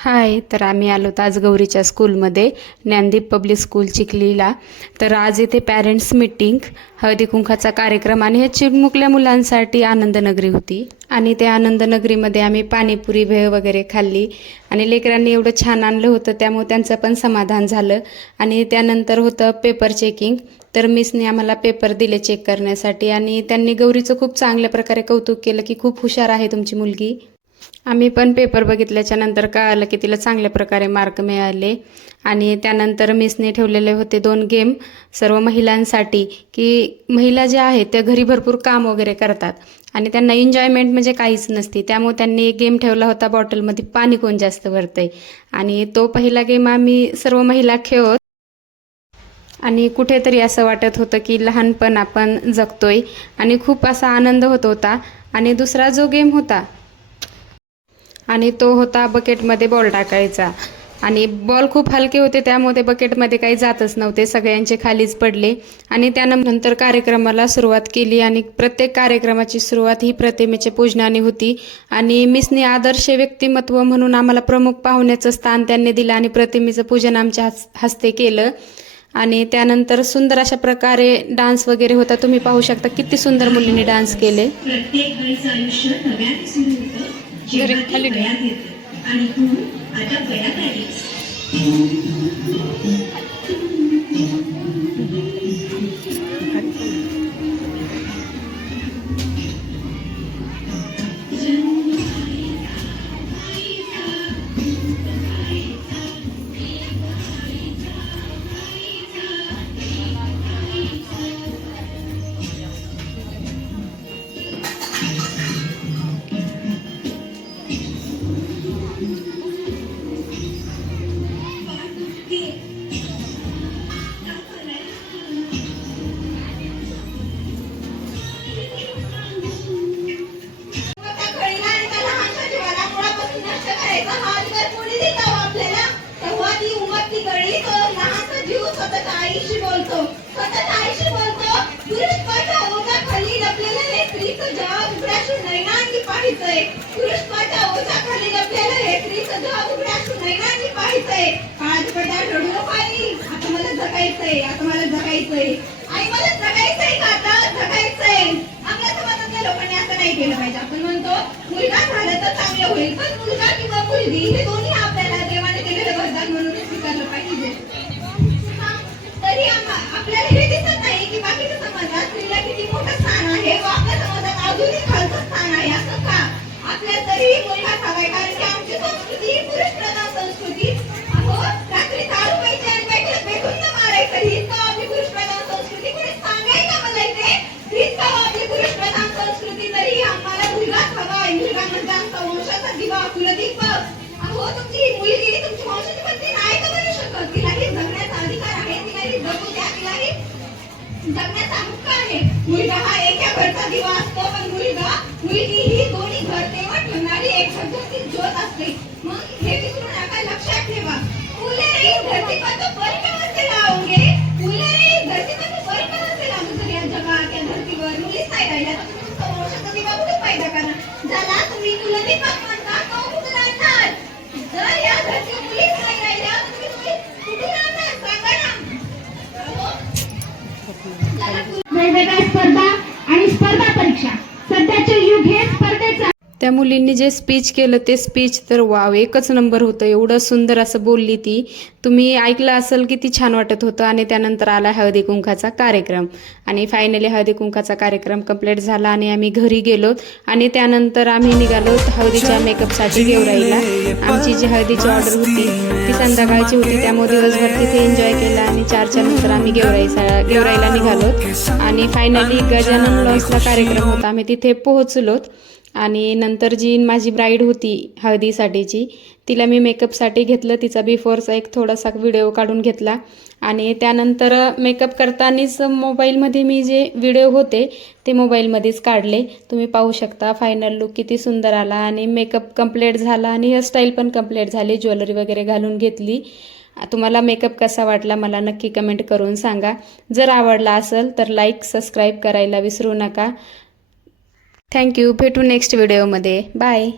हाय तर आम्ही आलो होतो आज गौरीच्या स्कूलमध्ये. ज्ञानदीप पब्लिक स्कूल चिखलीला. तर आज इथे पॅरेंट्स मीटिंग हळदीकुंखाचा कार्यक्रम आणि हे चिमुकल्या मुलांसाठी आनंदनगरी होती. आणि त्या आनंदनगरीमध्ये आम्ही पाणीपुरी भेळ वगैरे खाल्ली. आणि लेकरांनी एवढं छान आणलं होतं त्यामुळे त्यांचं पण समाधान झालं. आणि त्यानंतर होतं पेपर चेकिंग तर मिसने आम्हाला पेपर दिले चेक करण्यासाठी. आणि त्यांनी गौरीचं खूप चांगल्या प्रकारे कौतुक केलं की खूप हुशार आहे तुमची मुलगी. आम्ही पण पेपर बघितल्याच्या नंतर कळालं की तिला चांगल्या प्रकारे मार्क मिळाले. आणि त्यानंतर मिसने ठेवलेले होते दोन गेम सर्व महिलांसाठी की महिला ज्या आहेत त्या घरी भरपूर काम वगैरे करतात. आणि त्यांना एन्जॉयमेंट म्हणजे काहीच नसते. त्यामुळे त्यांनी एक गेम ठेवला होता बॉटलमध्ये पाणी कोण जास्त भरतंय. आणि तो पहिला गेम आम्ही सर्व महिला खेळत. आणि कुठेतरी असं वाटत होतं की लहानपण आपण जगतोय. आणि खूप असा आनंद होत होता. आणि दुसरा जो गेम होता आणि तो होता बकेटमध्ये बॉल टाकायचा. आणि बॉल खूप हलके होते त्यामुळे बकेटमध्ये काही जातच नव्हते. सगळ्यांचे खालीच पडले. आणि त्यानंतर कार्यक्रमाला सुरुवात केली आणि प्रत्येक कार्यक्रमाची सुरुवात ही प्रतिमेच्या पूजनाने होती. आणि मिसने आदर्श व्यक्तिमत्व म्हणून आम्हाला प्रमुख पाहुण्याचं स्थान त्यांनी दिलं आणि प्रतिमेचं पूजन आमच्या हस हस्ते केलं. आणि त्यानंतर सुंदर अशा प्रकारे डान्स वगैरे होता. तुम्ही पाहू शकता किती सुंदर मुलींनी डान्स केले. ती वयात येते. आणि तू आता वयात आलीस. नैनांनी पुरुषत्वाच्या लपलेलं हे आता मला जगायचंय आता मला जगायचंय. आई मला जगायचंय का आता? जगायचंय. आपल्या समाजातल्या लोकांनी असं नाही केलं पाहिजे. आपण म्हणतो मुलगा झाला तर चांगलं होईल. पण मुलगा किंवा मुलगी हे दोन्ही आपल्याला देवाने दिलेलं वरदान म्हणून स्वीकारलं पाहिजे. का आपल्या तरी मुलगा वेगवेगळ्या स्पर्धा आणि स्पर्धा परीक्षा. त्या मुलींनी जे स्पीच केलं ते स्पीच तर वाव एकच नंबर होतं. एवढं सुंदर असं बोलली ती. तुम्ही ऐकलं असेल की ती छान वाटत होतं आणि त्यानंतर आला हळदी कुंकाचा कार्यक्रम. आणि फायनली हळदी कुंकाचा कार्यक्रम कंप्लीट झाला आणि आम्ही घरी गेलो. आणि त्यानंतर आम्ही निघालो हळदीच्या मेकअपसाठी गेवराईला. आमची जी हळदीची ऑर्डर होती ती संध्याकाळची होती. त्यामुळे दिवसभर तिथे एन्जॉय केला आणि चारच्या नंतर आम्ही गेवराईचा गेवराईला निघालो. आणि फायनली गजानन लॉन्सला कार्यक्रम होता. आम्ही तिथे पोहोचलोत आणि नंतर जी माझी ब्राईड होती हळदीसाठीची तिला मी मेकअपसाठी घेतलं. तिचा बिफोरचा एक थोडासा व्हिडिओ काढून घेतला. आणि त्यानंतर मेकअप करतानाच मोबाईलमध्ये मी जे व्हिडिओ होते ते मोबाईलमध्येच काढले. तुम्ही पाहू शकता फायनल लुक किती सुंदर आला आणि मेकअप कंप्लीट झाला आणि हेअरस्टाईल पण कंप्लीट झाली. ज्वेलरी वगैरे घालून घेतली. तुम्हाला मेकअप कसा वाटला मला नक्की कमेंट करून सांगा. जर आवडला असेल तर लाईक सबस्क्राईब करायला विसरू नका. थँक्यू भेटू नेक्स्ट व्हिडिओमध्ये बाय